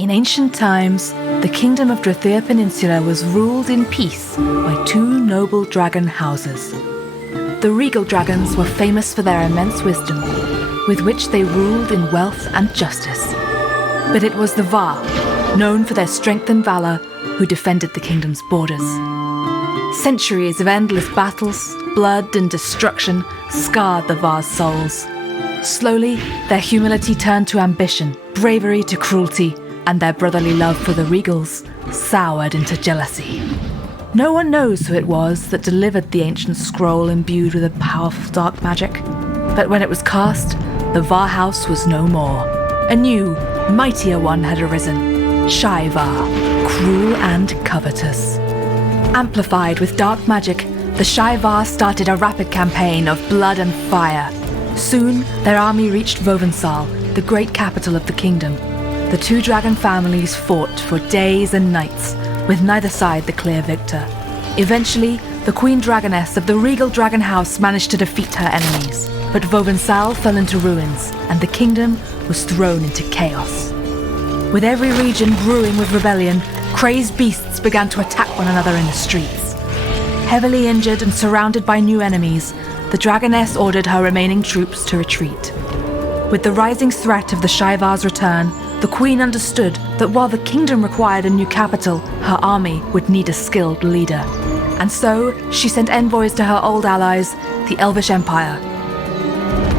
In ancient times, the kingdom of Drathea Peninsula was ruled in peace by two noble dragon houses. The regal dragons were famous for their immense wisdom, with which they ruled in wealth and justice. But it was the Var, known for their strength and valor, who defended the kingdom's borders. Centuries of endless battles, blood and destruction scarred the Var's souls. Slowly, their humility turned to ambition, bravery to cruelty, and their brotherly love for the Regals soured into jealousy. No one knows who it was that delivered the ancient scroll imbued with a powerful dark magic. But when it was cast, the Var house was no more. A new, mightier one had arisen, Shai-Var, cruel and covetous. Amplified with dark magic, the Shai-Var started a rapid campaign of blood and fire. Soon, their army reached Vovensal, the great capital of the kingdom. The two dragon families fought for days and nights, with neither side the clear victor. Eventually, the Queen Dragoness of the Regal Dragon House managed to defeat her enemies, but Vovensal fell into ruins, and the kingdom was thrown into chaos. With every region brewing with rebellion, crazed beasts began to attack one another in the streets. Heavily injured and surrounded by new enemies, the Dragoness ordered her remaining troops to retreat. With the rising threat of the Shai-Var's return, the Queen understood that while the kingdom required a new capital, her army would need a skilled leader. And so, she sent envoys to her old allies, the Elvish Empire.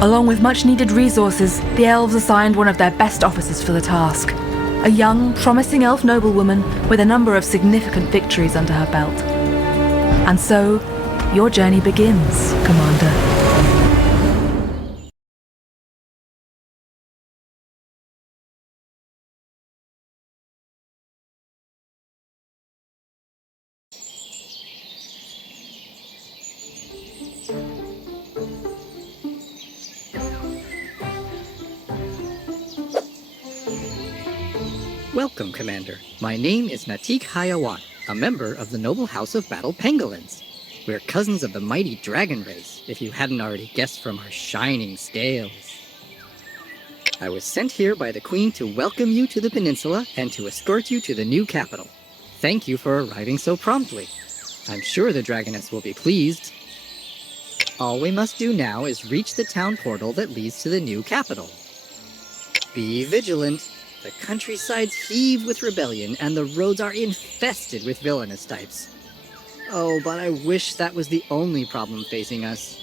Along with much-needed resources, the elves assigned one of their best officers for the task. A young, promising elf noblewoman with a number of significant victories under her belt. And so, your journey begins, Commander. Welcome, Commander. My name is Natik Hayawan, a member of the noble house of Battle Pangolins. We're cousins of the mighty dragon race, if you hadn't already guessed from our shining scales. I was sent here by the Queen to welcome you to the peninsula and to escort you to the new capital. Thank you for arriving so promptly. I'm sure the Dragoness will be pleased. All we must do now is reach the town portal that leads to the new capital. Be vigilant. The countrysides heave with rebellion, and the roads are infested with villainous types. Oh, but I wish that was the only problem facing us.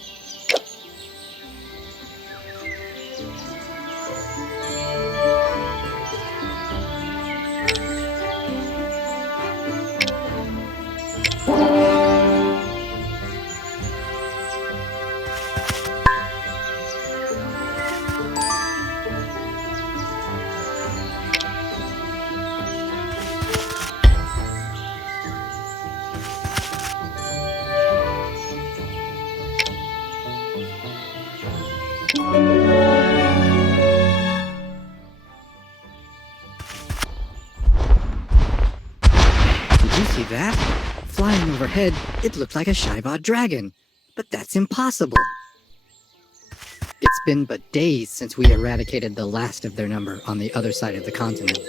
See that? Flying overhead, it looked like a Shai-Var dragon. But that's impossible. It's been but days since we eradicated the last of their number on the other side of the continent.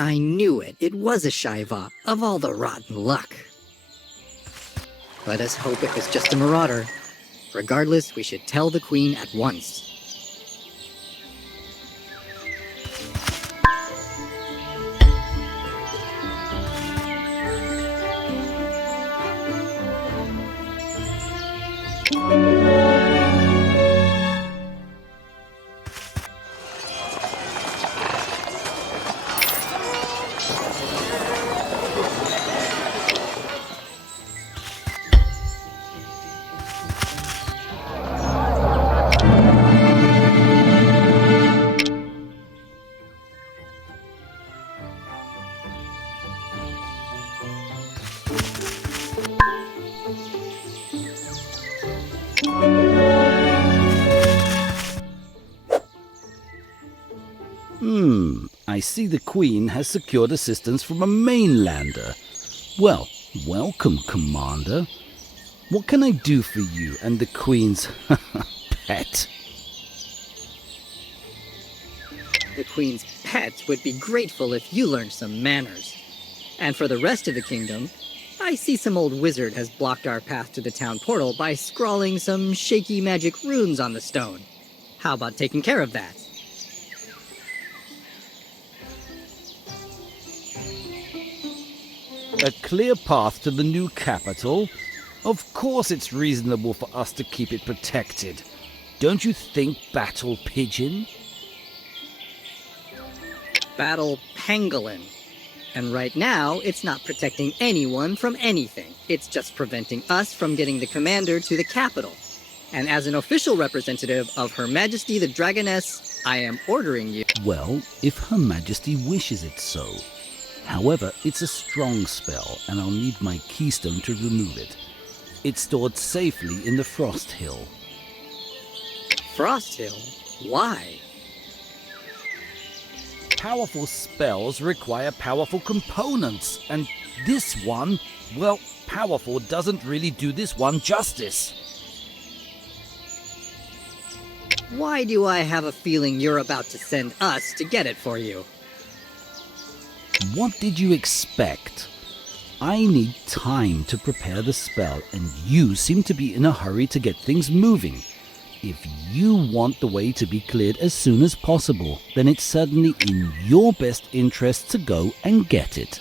I knew it. It was a Shiva, of all the rotten luck. Let us hope it was just a marauder. Regardless, we should tell the Queen at once. I see the Queen has secured assistance from a mainlander. Well, welcome, Commander. What can I do for you and the Queen's pet? The Queen's pet would be grateful if you learned some manners. And for the rest of the kingdom, I see some old wizard has blocked our path to the town portal by scrawling some shaky magic runes on the stone. How about taking care of that? A clear path to the new capital? Of course it's reasonable for us to keep it protected. Don't you think, Battle Pigeon? Battle Pangolin. And right now, it's not protecting anyone from anything. It's just preventing us from getting the commander to the capital. And as an official representative of Her Majesty the Dragoness, I am ordering you... Well, if Her Majesty wishes it so. However, it's a strong spell, and I'll need my keystone to remove it. It's stored safely in the Frost Hill. Frost Hill? Why? Powerful spells require powerful components, and this one, well, powerful doesn't really do this one justice. Why do I have a feeling you're about to send us to get it for you? What did you expect? I need time to prepare the spell, and you seem to be in a hurry to get things moving. If you want the way to be cleared as soon as possible, then it's certainly in your best interest to go and get it.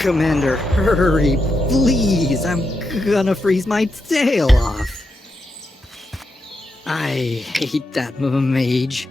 Commander, hurry, please. I'm gonna freeze my tail off. I hate that mage.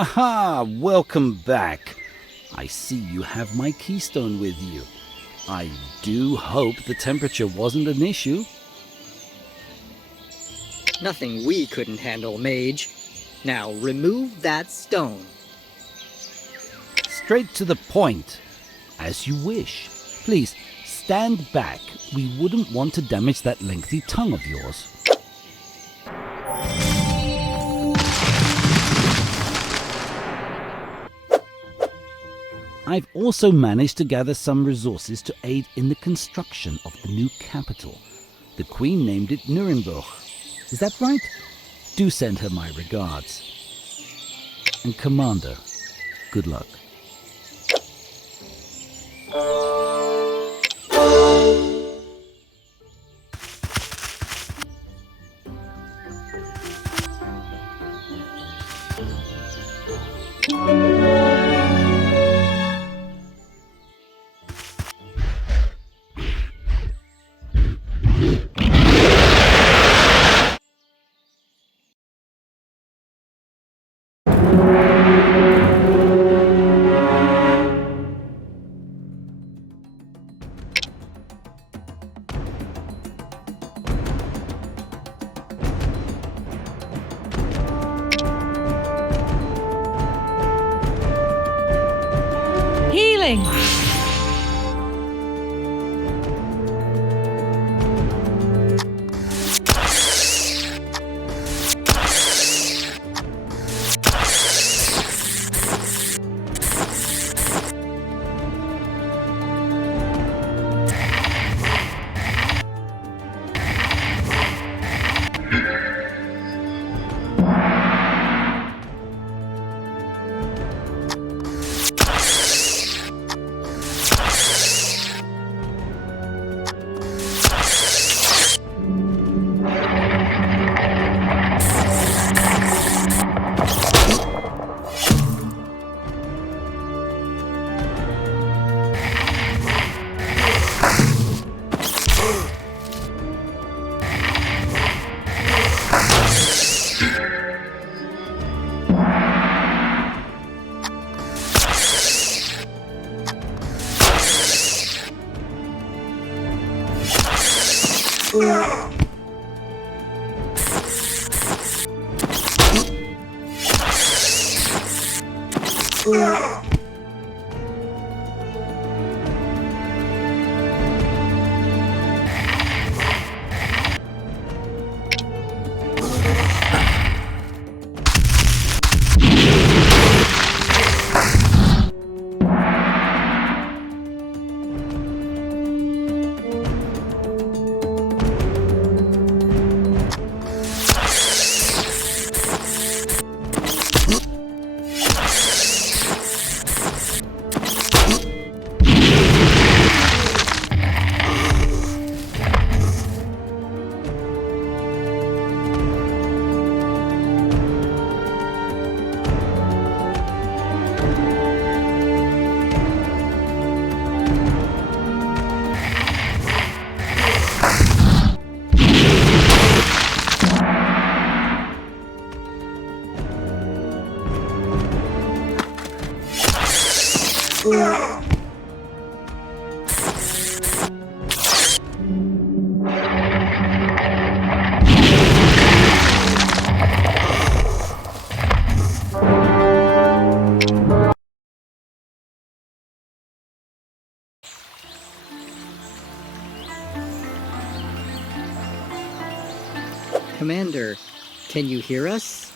Aha! Welcome back. I see you have my keystone with you. I do hope the temperature wasn't an issue. Nothing we couldn't handle, mage. Now remove that stone. Straight to the point. As you wish. Please, stand back. We wouldn't want to damage that lengthy tongue of yours. I've also managed to gather some resources to aid in the construction of the new capital. The Queen named it Nuremberg. Is that right? Do send her my regards. And Commander, good luck. Healing! Commander, can you hear us?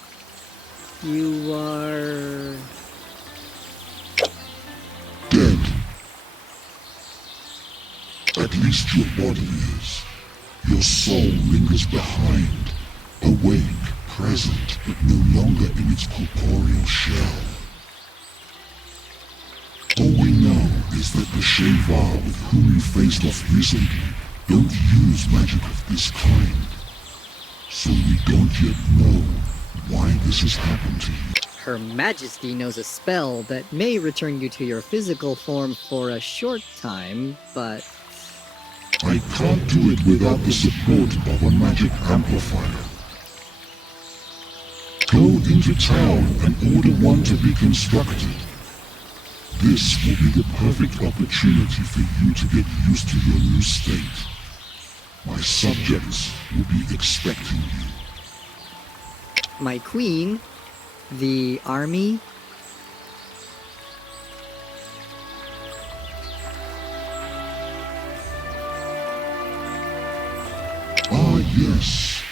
You are... Dead. At least your body is. Your soul lingers behind, awake, present, but no longer in its corporeal shell. All we know is that the Shevar with whom you faced off recently don't use magic of this kind. So we don't yet know why this has happened to you. Her Majesty knows a spell that may return you to your physical form for a short time, but... I can't do it without the support of a magic amplifier. Go into town and order one to be constructed. This will be the perfect opportunity for you to get used to your new state. My subjects will be expecting you. My queen? The army? Ah, yes.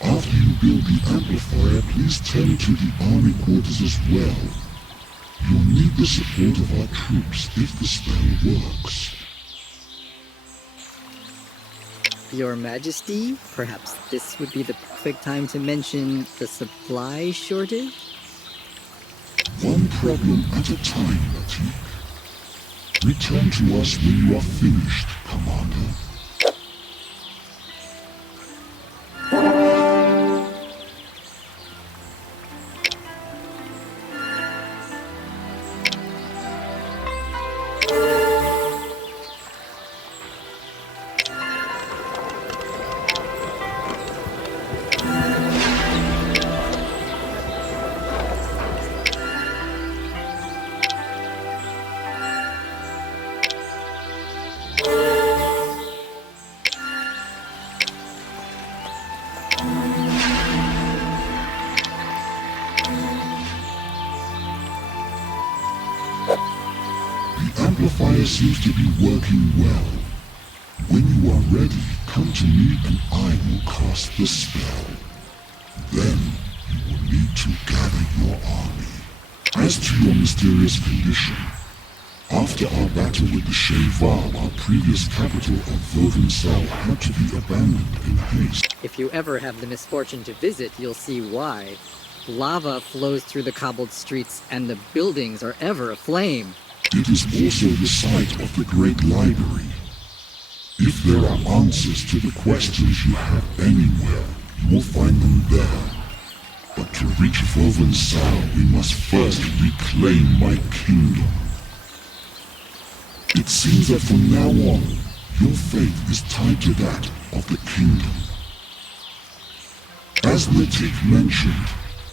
After you build the amplifier, please tend to the army quarters as well. You'll need the support of our troops if the spell works. Your Majesty, perhaps this would be the perfect time to mention the supply shortage? One problem at a time, Latif. Return to us when you are finished, Commander. The amplifier seems to be working well. When you are ready, come to me and I will cast the spell. Then, you will need to gather your army. As to your mysterious condition, after our battle with the Shevar, our previous capital of Vovensal had to be abandoned in haste. If you ever have the misfortune to visit, you'll see why. Lava flows through the cobbled streets and the buildings are ever aflame. It is also the site of the Great Library. If there are answers to the questions you have anywhere, you will find them there. But to reach Vovensal, we must first reclaim my kingdom. It seems that from now on, your fate is tied to that of the kingdom. As Natik mentioned,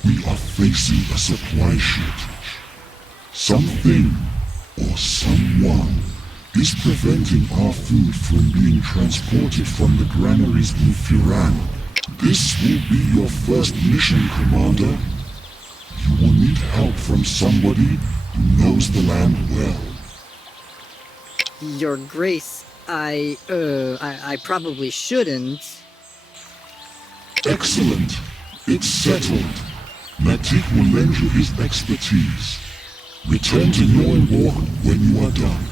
we are facing a supply shortage. Something or someone is preventing our food from being transported from the granaries in Firan. This will be your first mission, Commander. You will need help from somebody who knows the land well. Your Grace, I probably shouldn't. Excellent. It's settled. Natik will lend you his expertise. Return to Neuenborg when you are done.